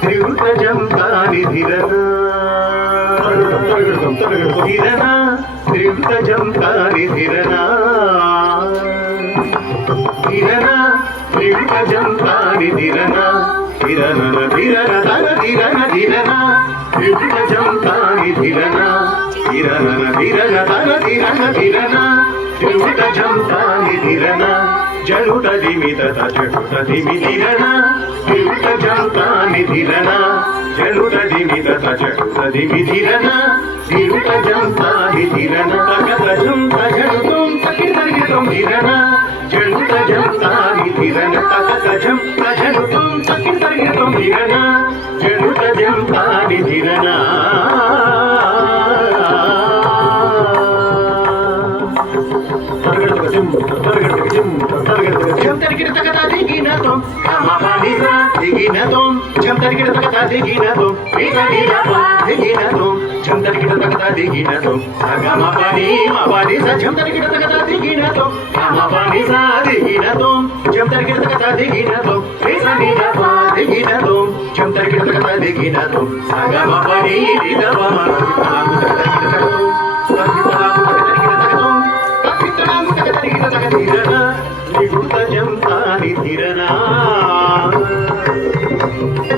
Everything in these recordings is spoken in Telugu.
త్రివృతజం కాని ధిరనా త్రివృతజం కాని ధిరనా ధిరనా త్రివృతజం కాని ధిరనా ధిరన ధిరన ధర ధిరన ధిరనా త్రివృతజం కాని ధిరనా ధిరన ధిరన ధర ధిరన ధిరనా త్రివృతజం కాని ధిరనా జనుట దిమిత జటుట దిమి ధిరనా త్రివృతజం కాని ధిరనా జనుట దిమిత జటుట దిమి ధిరనా త్రివృతజం కాని ధిరనా తగతజం తజనుతం తకితరితం ధిరనా జనుతజం కాని ధిరనా తగతజం తజనుతం తకితరితం ధిరనా జనుతజం కాని ధిరనా jam tarikir takata diginatom kamapaniza diginatom jam tarikir takata diginatom risa diginatom diginatom jam tarikir takata diginatom agamapani mapaniza jam tarikir takata diginatom kamapaniza diginatom jam tarikir takata diginatom risa diginatom diginatom jam tarikir takata diginatom agamapani ridavama త్రివృతజం కాని ధిరనా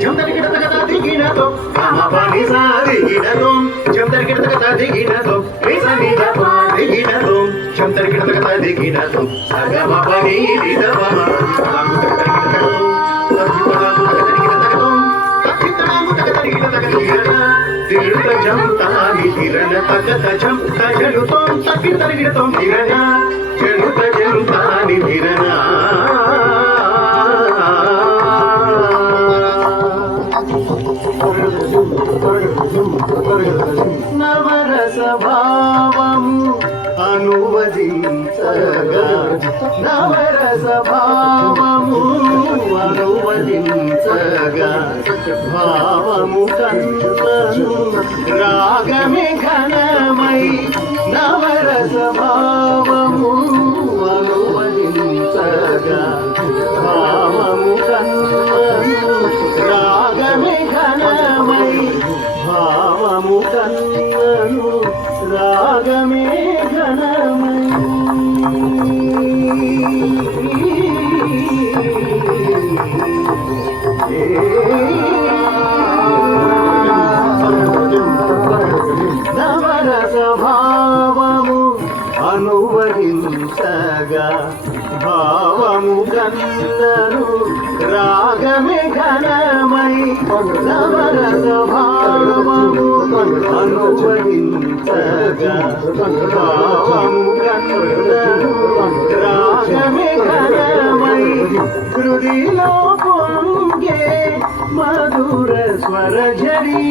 జం తరికిట తగతా దిగినతో కామపాని సా దిగినతో జం తరికిట తగతా దిగినతో రిసని దపా దిగినతో జం తరికిట తగతా దిగినతో సగమపని రిదవమ కాము తరికిట తగతో సజిపలాము తరికిట తగతో తక్కితలాము తరికిట తగతిరనా త్రివృతజం కాని ధిరన తగతజం తజలుతో తక్కిట తరికిటతో ధిరనా జనుతజం కాని ధిరనా నవరస భావము అనువదించగా నవరస భావము అనువదించగా భావము కంతను రాగమే ఘనమై నవరస భావము అనువదించగా భావము కంతను రాగమే ఘనమై భావము కన్నను రాగమే ఘనమై నవరస భావము అనువదించగా భావము కన్నను రాగమే ఘనమై నవరస భావము అనువదించగా భావము కన్నను రాగమే ఘనమై హృదిలో పొంగే మధుర స్వరఝరీ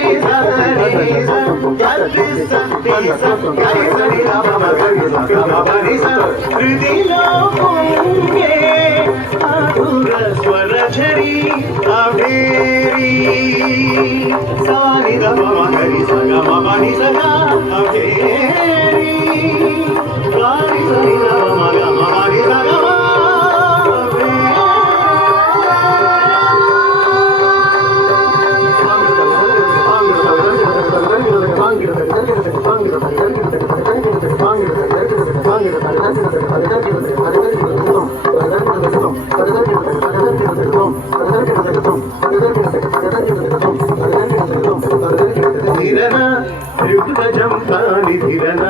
Pani హృదిలో పొంగే మధుర స్వరఝరి అవేరి సాని రమ మగరి సగ మమ ని సగ అవేరి సాని సని రమ మగ మమ ని సగ ధిరన యుక్తజం తాని ధిరన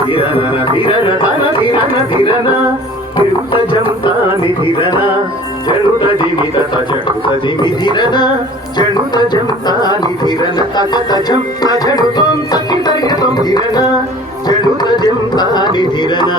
ధిరన ధిరన తన ధిరన ధిరన యుక్తజం తాని ధిరన జడుత జిమిత జడుత జిమి ధిరన జడుత జం తాని ధిరన తగత జం తజడుతం తకి తరిగతం ధిరన జడుత జం తాని ధిరన